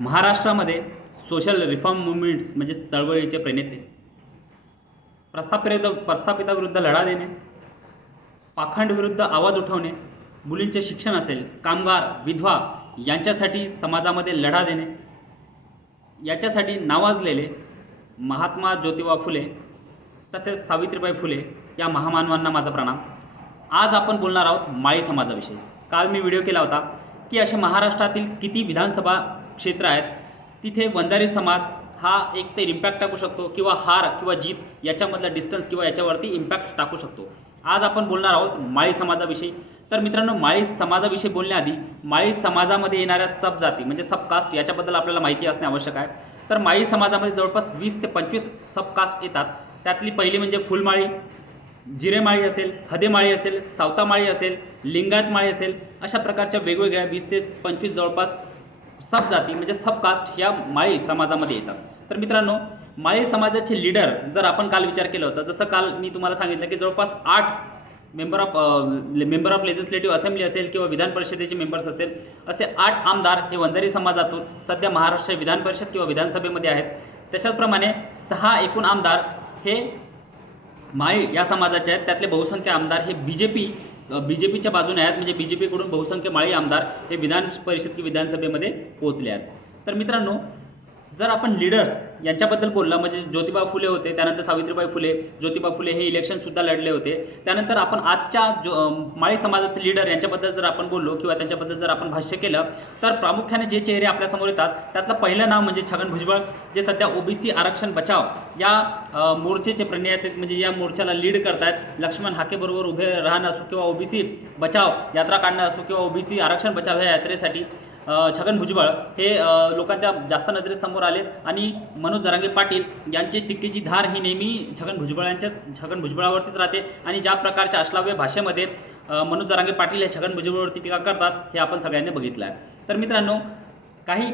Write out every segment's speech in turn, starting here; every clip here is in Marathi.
महाराष्ट्रामध्ये सोशल रिफॉर्म मुवमेंट्स म्हणजे चळवळीचे प्रणेते, प्रस्थापिताविरुद्ध लढा देणे, पाखंडविरुद्ध आवाज उठवणे, मुलींचे शिक्षण असेल, कामगार, विधवा यांच्यासाठी समाजामध्ये लढा देणे, याच्यासाठी नावाजलेले महात्मा ज्योतिबा फुले तसेच सावित्रीबाई फुले या महामानवांना माझा प्रणाम. आज आपण बोलणार आहोत माळी समाजाविषयी. काल मी व्हिडिओ केला होता की असे महाराष्ट्रातील किती विधानसभा क्षेत्र आहेत तिथे वंजारी समाज हा एक तर इम्पॅक्ट टाकू शकतो किंवा हार किंवा जीत याच्यामधला डिस्टन्स किंवा याच्यावरती इम्पॅक्ट टाकू शकतो. आज आपण बोलणार आहोत माळी समाजाविषयी. तर मित्रांनो, माळी समाजाविषयी बोलण्याआधी माळी समाजामध्ये येणाऱ्या सबजाती म्हणजे सबकास्ट याच्याबद्दल आपल्याला माहिती असणे आवश्यक आहे. तर माळी समाजामध्ये जवळपास 20 ते 25 सबकास्ट येतात. त्यातली पहिली म्हणजे फुलमाळी, जिरेमाळी असेल, हदेमाळी असेल, सावतामाळी असेल, लिंगायत माळी असेल, अशा प्रकारच्या वेगवेगळ्या 20 ते 25 जवळपास सबजाती म्हणजे सबकास्ट या माळी समाजामध्ये येतात. तर मित्रांनो, माळी समाजाचे लीडर जर आपण काल विचार केला होता, जसं काल मी तुम्हाला सांगितलं की जवळपास 8 मेंबर ऑफ लेजिस्लेटिव्ह असेंब्ली असेल किंवा विधान परिषदेचे मेंबर्स असेल, असे 8 आमदार हे वंजारी समाजातून सध्या महाराष्ट्र विधान परिषद किंवा विधानसभेमध्ये आहेत. तशाचप्रमाणे 6 एकूण आमदार हे माळी या समाजाचे आहेत. त्यातले बहुसंख्य आमदार हे बीजेपीच्या बाजूने आहेत, म्हणजे बीजेपीकडून बहुसंख्य माळी आमदार हे विधान परिषद की विधानसभेमध्ये पोहोचले आहेत. तर मित्रांनो, जर आपण लीडर्स यांच्याबद्दल बोललं म्हणजे ज्योतिबा फुले होते, त्यानंतर सावित्रीबाई फुले, ज्योतिबा फुले हे इलेक्शनसुद्धा लढले होते. त्यानंतर आपण आजच्या माळी समाजातील लीडर यांच्याबद्दल जर आपण बोललो किंवा त्यांच्याबद्दल जर आपण भाष्य केलं तर प्रामुख्याने जे चेहरे आपल्यासमोर येतात त्यातलं पहिलं नाव म्हणजे छगन भुजबळ, जे सध्या ओबीसी आरक्षण बचाव या मोर्चेचे प्रणेते म्हणजे या मोर्चाला लीड करतायत. लक्ष्मण हाकेबरोबर उभे राहणं असो किंवा ओबीसी बचाव यात्रा काढणं असो किंवा ओबीसी आरक्षण बचाव या यात्रेसाठी छगन भुजबळ हे लोकांच्या जास्त नजरेसमोर आले आणि मनोज जरांगे पाटील यांची टीकेची धार ही नेहमी छगन भुजबळावरतीच राहते. आणि ज्या प्रकारच्या अश्लाव्य भाषेमध्ये मनोज जरांगे पाटील हे छगन भुजबळावरती टीका करतात हे आपण सगळ्यांनी बघितलं आहे. तर मित्रांनो, काही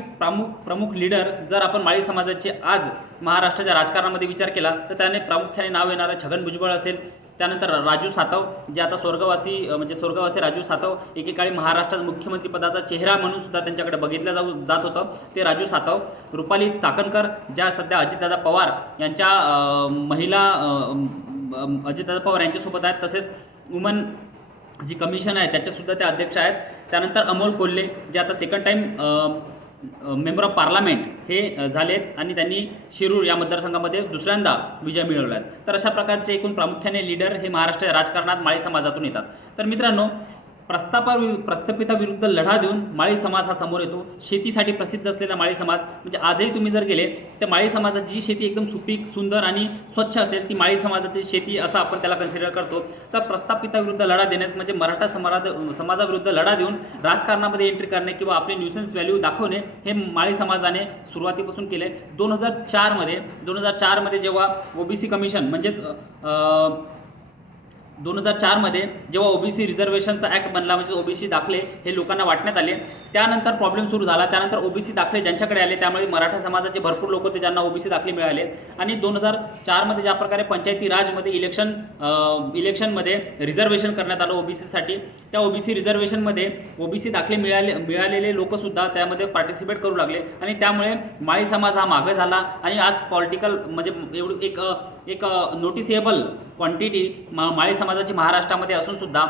प्रमुख लीडर जर आपण माळी समाजाचे आज महाराष्ट्राच्या राजकारणामध्ये विचार केला तर त्याने प्रामुख्याने नाव येणारं छगन भुजबळ असेल. त्यानंतर राजू सातव, जे आता स्वर्गवासी राजू सातव एकेकाळी महाराष्ट्रात मुख्यमंत्री पदाचा चेहरा म्हणून सुद्धा त्यांच्याकडे बघितलं जात होतं, ते राजू सातव. रुपाली चाकणकर, ज्या सध्या अजितदादा पवार यांच्या अजितदादा पवार यांच्यासोबत आहेत. तसेच वुमन जी कमिशन आहे त्याच्यासुद्धा ते अध्यक्ष आहेत. त्यानंतर अमोल कोल्हे, जे आता second time member of parliament हे झालेत आणि त्यांनी शिरूर या मतदारसंघामध्ये दुसऱ्यांदा विजय मिळवला आहे. तर अशा प्रकारचे एकूण प्रामुख्याने लीडर हे महाराष्ट्र राजकारणात माळी समाजातून येतात. तर मित्रांनो, प्रस्थापिताविरुद्ध लढा देऊन माळी समाज हा समोर येतो. शेतीसाठी प्रसिद्ध असलेला माळी समाज म्हणजे आजही तुम्ही जर गेले तर माळी समाजाची जी शेती एकदम सुपीक, सुंदर आणि स्वच्छ असेल ती माळी समाजाची शेती असं आपण त्याला कन्सिडर करतो. तर प्रस्थापिताविरुद्ध लढा देण्यास म्हणजे मराठा समाजाविरुद्ध लढा देऊन राजकारणामध्ये एंट्री करणे किंवा आपले न्यूसेन्स व्हॅल्यू दाखवणे हे माळी समाजाने सुरुवातीपासून केले. 2004 मध्ये जेव्हा ओबीसी कमिशन म्हणजेच 2004 मध्ये जेव्हा ओबीसी रिझर्वेशनचा ॲक्ट बनला म्हणजे ओबीसी दाखले हे लोकांना वाटण्यात आले, त्यानंतर प्रॉब्लेम सुरू झाला. त्यानंतर ओबीसी दाखले ज्यांच्याकडे आले त्यामुळे मराठा समाजाचे भरपूर लोक होते ज्यांना ओबीसी दाखले मिळाले. आणि 2004 मध्ये ज्या प्रकारे पंचायती राजमध्ये इलेक्शनमध्ये रिझर्वेशन करण्यात आलं ओबीसीसाठी, त्या ओबीसी रिझर्वेशनमध्ये ओबीसी दाखले मिळालेले लोकसुद्धा त्यामध्ये पार्टिसिपेट करू लागले आणि त्यामुळे माळी समाज हा मागे झाला. आणि आज पॉलिटिकल म्हणजे एवढी एक नोटिसेबल क्वांटिटी माळी समाजाची महाराष्ट्रामध्ये असून सुद्धा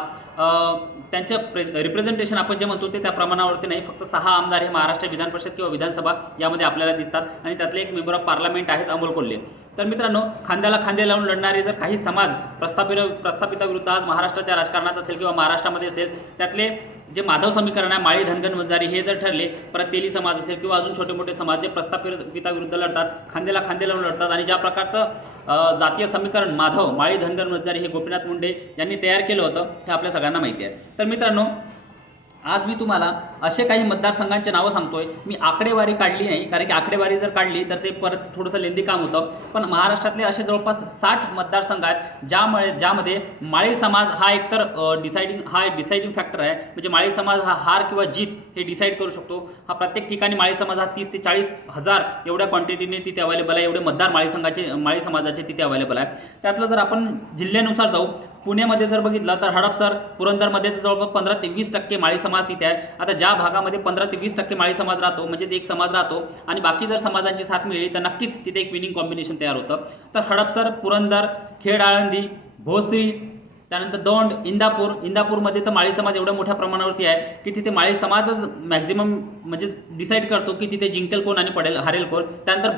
त्यांचं रिप्रेझेंटेशन आपण जे म्हणतो ते त्या प्रमाणावरती नाही. फक्त 6 आमदार हे महाराष्ट्र विधान परिषद किंवा विधानसभा यामध्ये आपल्याला दिसतात आणि त्यातले एक मेंबर ऑफ पार्लमेंट आहेत अमोल कोल्हे. तर मित्रांनो, खांद्याला खांदे लावून लढणारे जर काही समाज प्रस्थापिताविरुद्ध आज महाराष्ट्राच्या राजकारणात असेल किंवा महाराष्ट्रामध्ये असेल, त्यातले जे माधव समीकरण आहे माळी, धनगर, वंजारी हे जर ठरले, परत तेली समाज असेल किंवा अजून छोटे मोठे समाज जे प्रस्थापिताविरुद्ध लढतात, खांद्याला खांदे लावून लढतात आणि ज्या प्रकारचं जातीय समीकरण माधव, माळी, धनगर, वंजारी हे गोपीनाथ मुंडे यांनी तयार केलं होतं हे आपल्या सगळ्यांना माहिती आहे. तर मित्रांनो, आज मी तुम्हाला असे काही मतदारसंघांचे नावं सांगतोय. मी आकडेवारी काढली नाही, कारण की आकडेवारी जर काढली तर ते परत थोडंसं लेंदी काम होतं. पण महाराष्ट्रातले असे जवळपास 60 मतदारसंघ आहेत ज्यामध्ये माळी समाज हा एकतर डिसाइडिंग फॅक्टर आहे. म्हणजे माळी समाज हा हार किंवा जीत हे डिसाईड करू शकतो. हा प्रत्येक ठिकाणी माळी समाज हा 30 ते 40 हजार एवढ्या क्वांटिटीने तिथे अवेलेबल आहे. एवढे मतदार माळी समाजाचे तिथे अवेलेबल आहे. त्यातलं जर आपण जिल्ह्यानुसार जाऊ, पुण्यामध्ये जर बघितलं तर हडपसर पुरंदरमध्ये जवळपास 15 ते 20% माळी समाज तिथे आहे. आता ज्या भागामध्ये 15 ते 20% माळी समाज राहतो म्हणजेच एक समाज राहतो आणि बाकी जर समाजांची साथ मिळाली तर नक्कीच तिथे एक विनिंग कॉम्बिनेशन तयार होतं. तर हडपसर, पुरंदर, खेड, आळंदी, भोसरी, त्यानंतर दौंड, इंदापूरमध्ये तर माळी समाज एवढ्या मोठ्या प्रमाणावरती आहे की तिथे माळी समाजच मॅक्झिमम म्हणजे डिसाईड करतो की तिथे जिंकेल कोण आणि हारेल कोण. त्यानंतर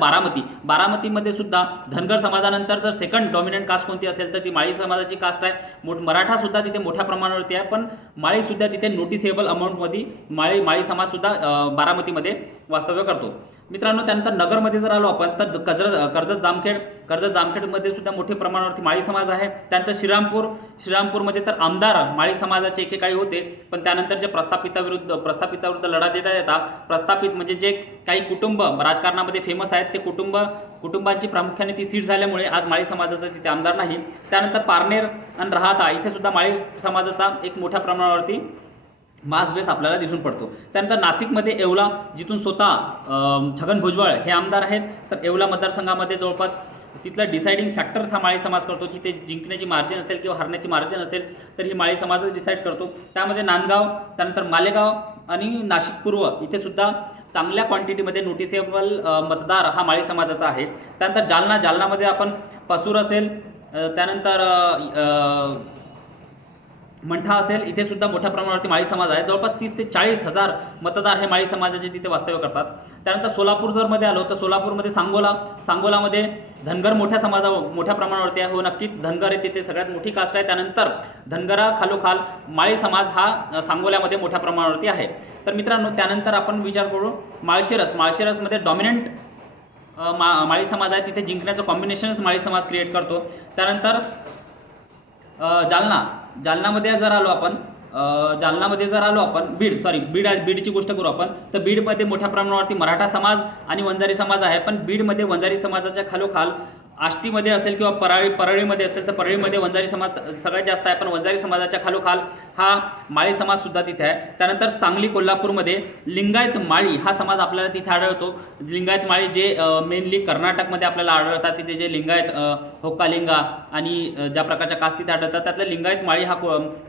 बारामतीमध्ये सुद्धा धनगर समाजानंतर जर सेकंड डॉमिनंट कास्ट कोणती असेल तर ती माळी समाजाची कास्ट आहे. मराठा सुद्धा तिथे मोठ्या प्रमाणावरती आहे, पण माळी सुद्धा तिथे नोटिसेबल अमाऊंटमध्ये माळी समाज सुद्धा बारामतीमध्ये वास्तव्य करतो. मित्रांनो, त्यानंतर नगरमध्ये जर आलो आपण तर कर्जत जामखेडमध्ये सुद्धा मोठ्या प्रमाणावरती माळी समाज आहे. त्यानंतर श्रीरामपूरमध्ये तर आमदार माळी समाजाचे एकेकाळी होते, पण त्यानंतर जे प्रस्थापिताविरुद्ध लढा देता येता प्रस्थापित म्हणजे जे काही कुटुंब राजकारणामध्ये फेमस आहेत ते कुटुंबांची प्रामुख्याने ती सीट झाल्यामुळे आज माळी समाजाचा तिथे आमदार नाही. त्यानंतर पारनेर आणि राहाता इथे सुद्धा माळी समाजाचा एक मोठ्या प्रमाणावरती मास बेस आपल्याला दिसून पडतो. त्यानंतर नाशिकमध्ये येवला, जिथून स्वतः छगन भुजबळ हे आमदार आहेत, तर येवला मतदारसंघामध्ये जवळपास तिथला डिसाइडिंग फॅक्टर्स हा माळी समाज करतो. तिथे जिंकण्याची मार्जिन असेल किंवा हरण्याची मार्जिन असेल तर ही माळी समाजच डिसाईड करतो. त्यामध्ये नांदगाव, त्यानंतर मालेगाव आणि नाशिक पूर्व इथे सुद्धा चांगल्या क्वांटिटीमध्ये नोटिसेबल मतदार हा माळी समाजाचा आहे. त्यानंतर जालनामध्ये आपण पसूर असेल, त्यानंतर मंठा असेल, इथे सुद्धा मोठ्या प्रमाणावरती माळी समाज आहे. जवळपास 30 ते 40 हजार मतदार हे माळी समाजाचे तिथे वास्तव्य करतात. त्यानंतर सोलापूर जर मध्ये आलो तर सोलापूरमध्ये सांगोलामध्ये धनगर मोठ्या प्रमाणावरती आहे. हो, नक्कीच धनगर आहे, तिथे सगळ्यात मोठी कास्ट आहे. त्यानंतर धनगरा खालोखाल माळी समाज हा सांगोल्यामध्ये मोठ्या प्रमाणावरती आहे. तर मित्रांनो, त्यानंतर आपण विचार करू माळशिरसमध्ये डॉमिनंट माळी समाज आहे, तिथे जिंकण्याचं कॉम्बिनेशनच माळी समाज क्रिएट करतो. त्यानंतर जालनामध्ये जर आलो आपण बीडची गोष्ट करू आपण तर बीडमध्ये मोठ्या प्रमाणावरती मराठा समाज आणि वंजारी समाज आहे. पण बीडमध्ये वंजारी समाजाच्या खालोखाल आष्टीमध्ये असेल किंवा परळीमध्ये असेल तर परळीमध्ये वंजारी समाज सगळ्यात जास्त आहे, पण वंजारी समाजाच्या खालोखाल हा माळी समाज सुद्धा तिथे आहे. त्यानंतर सांगली, कोल्हापूरमध्ये लिंगायत माळी हा समाज आपल्याला तिथे आढळतो. लिंगायत माळी जे मेनली कर्नाटकमध्ये आपल्याला आढळतात, तिथे जे लिंगायत होक्कालिंगा आणि ज्या प्रकारच्या कास्ट तिथे आढळतात त्यातल्या लिंगायत माळी हा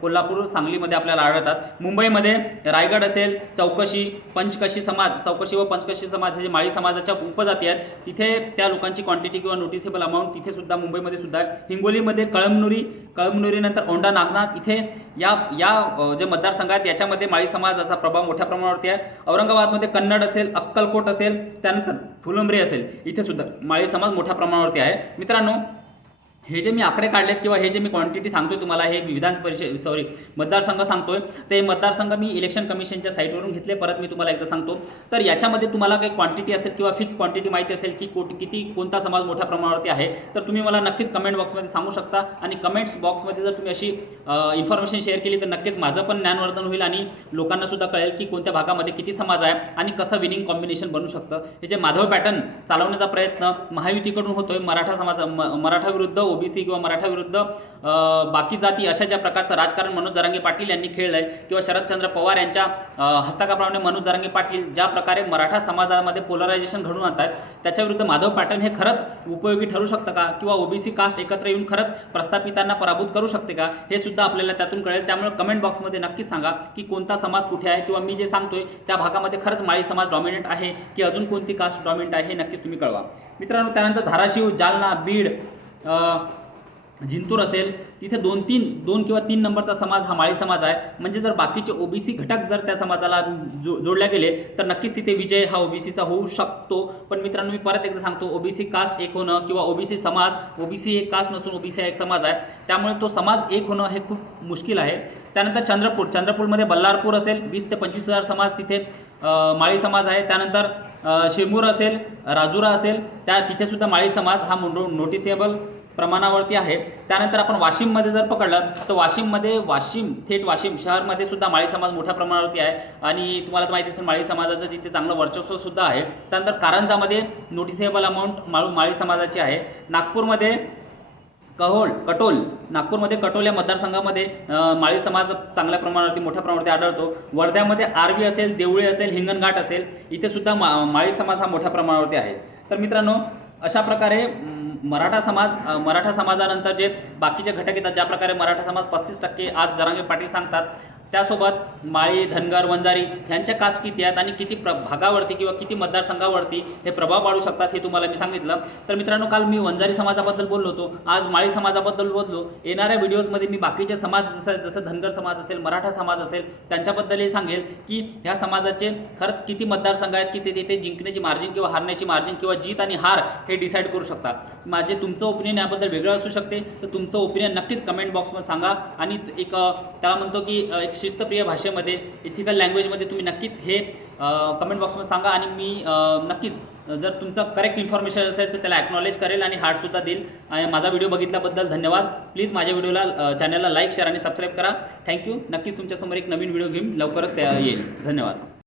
कोल्हापूर, सांगलीमध्ये आपल्याला आढळतात. मुंबईमध्ये रायगड असेल, चौकशी व पंचकशी समाज हे जे माळी समाजाच्या उपजाती आहेत, तिथे त्या लोकांची क्वांटिटी किंवा नोटिसेबल अमाऊंट तिथे सुद्धा मुंबईमध्ये सुद्धा आहे. हिंगोलीमध्ये कळमनुरी नंतर औंढा नागनाथ इथे या जे मतदारसंघ आहेत याच्यामध्ये माळी समाजाचा प्रभाव मोठ्या प्रमाणावरती आहे. औरंगाबादमध्ये कन्नड असेल, अक्कलकोट असेल, त्यानंतर फुलंब्री असेल, इथे सुद्धा माळी समाज मोठ्या प्रमाणावरती आहे. मित्रांनो, हे जे मी आकडे काढलेत किंवा हे जे मी क्वांटिटी सांगतोय तुम्हाला, हे मतदारसंघ सांगतोय, ते मतदारसंघ मी इलेक्शन कमिशनच्या साईटवरून घेतले. परत मी तुम्हाला एकदा सांगतो, तर याच्यामध्ये तुम्हाला काही क्वांटिटी असेल किंवा फिक्स क्वांटिटी माहिती असेल की कोणता समाज मोठ्या प्रमाणावरती आहे, तर तुम्ही मला नक्कीच कमेंट बॉक्समध्ये सांगू शकता. आणि कमेंट्स बॉक्समध्ये जर तुम्ही अशी इन्फॉर्मेशन शेअर केली तर नक्कीच माझं पण ज्ञानवर्धन होईल आणि लोकांना सुद्धा कळेल की कोणत्या भागामध्ये किती समाज आहे आणि कसं विनिंग कॉम्बिनेशन बनू शकतं. हे जे माधव पॅटर्न चालवण्याचा प्रयत्न महायुतीकडून होतोय, मराठा विरुद्ध ओबीसी किंवा मराठा विरुद्ध बाकी जाती अशा ज्या प्रकारचं राजकारण मनोज जरांगे पाटील यांनी खेळलंय किंवा शरदचंद्र पवार यांच्या हस्तकाप्रमाणे मनोज जरांगे पाटील ज्या प्रकारे मराठा समाजामध्ये पोलरायझेशन घडवून आणतात, त्याच्या विरुद्ध माधव पॅटर्न हे खरंच उपयोगी ठरू शकतं का, किंवा ओबीसी कास्ट एकत्र येऊन खरंच प्रस्थापितांना पराभूत करू शकते का, हे सुद्धा आपल्याला त्यातून कळेल. त्यामुळे कमेंट बॉक्समध्ये नक्कीच सांगा की कोणता समाज कुठे आहे किंवा मी जे सांगतोय त्या भागामध्ये खरंच माळी समाज डॉमिनेट आहे की अजून कोणती कास्ट डॉमिनेट आहे, हे नक्कीच तुम्ही कळवा. मित्रांनो, त्यानंतर धाराशिव, जालना, बीड, जिंतूर असेल, तिथे दोन किंवा 3 नंबरचा समाज हा माळी समाज आहे. म्हणजे जर बाकीचे ओबीसी घटक जर त्या समाजाला जोडल्या गेले तर नक्कीच तिथे विजय हा ओबीसीचा होऊ शकतो. पण मित्रांनो, मी परत एकदा सांगतो, ओबीसी कास्ट एक होणं किंवा ओबीसी समाज, ओबीसी एक कास्ट नसून ओबीसी एक समाज आहे, त्यामुळे तो समाज एक होणं हे खूप मुश्किल आहे. त्यानंतर चंद्रपूरमध्ये बल्लारपूर असेल, 20 ते 25 हजार समाज तिथे माळी समाज आहे. त्यानंतर शिरमूर असेल, राजुरा असेल, तिथे सुद्धा माळी समाज हा नोटिसेबल प्रमाणावरती आहे. त्यानंतर आपण वाशिममध्ये जर पकडलं तर थेट वाशिम शहरमध्ये सुद्धा माळी समाज मोठ्या प्रमाणावरती आहे आणि तुम्हाला तर माहिती असेल माळी समाजाचं तिथे चांगलं वर्चस्व सुद्धा आहे. त्यानंतर कारंजामध्ये नोटिसेबल अमाऊंट माळी समाजाची आहे. नागपूरमध्ये कटोल या मतदारसंघामध्ये माळी समाज चांगल्या प्रमाणावरती मोठ्या प्रमाणावरती आढळतो. वर्ध्यामध्ये आर्वी असेल, देवळी असेल, हिंगणघाट असेल, इथे सुद्धा माळी समाज हा मोठ्या प्रमाणावरती आहे. तर मित्रांनो, अशा प्रकारे मराठा समाजानंतर जे बाकीचे घटक येतात, ज्या प्रकारे मराठा समाज 35% आज जरांगे पाटील सांगतात, त्यासोबत माळी, धनगर, वंजारी ह्यांच्या कास्ट किती आहेत आणि किती भागावरती किंवा किती मतदारसंघावरती हे प्रभाव पाडू शकतात हे तुम्हाला मी सांगितलं. तर मित्रांनो, काल मी वंजारी समाजाबद्दल बोललो होतो, आज माळी समाजाबद्दल बोललो. येणाऱ्या व्हिडिओजमध्ये मी बाकीचे समाज जसं धनगर समाज असेल, मराठा समाज असेल, त्यांच्याबद्दलही सांगेल की ह्या समाजाचे खरंच किती मतदारसंघ आहेत, की ते जिंकण्याची मार्जिन किंवा हारण्याची मार्जिन किंवा जीत आणि हार हे डिसाईड करू शकतात. तुमचं ओपिनियन याबद्दल वेगळं असू शकते, तर तुमचं ओपिनियन नक्कीच कमेंट बॉक्समध्ये सांगा. आणि एक त्याला म्हणतो की एक शिस्तप्रिय भाषेमध्ये, इथिकल लँग्वेजमध्ये तुम्ही नक्कीच हे कमेंट बॉक्समध्ये सांगा. आणि मी नक्कीच जर तुमचं करेक्ट इन्फॉर्मेशन असेल तर त्याला ॲक्नॉलेज करेल आणि हार्टसुद्धा देईल. माझा व्हिडिओ बघितल्याबद्दल धन्यवाद. प्लीज माझ्या व्हिडिओला चॅनलला लाईक, शेअर आणि सबस्क्राईब करा. थँक्यू. नक्कीच तुमच्यासमोर एक नवीन व्हिडिओ घेऊन लवकरच येईल. धन्यवाद.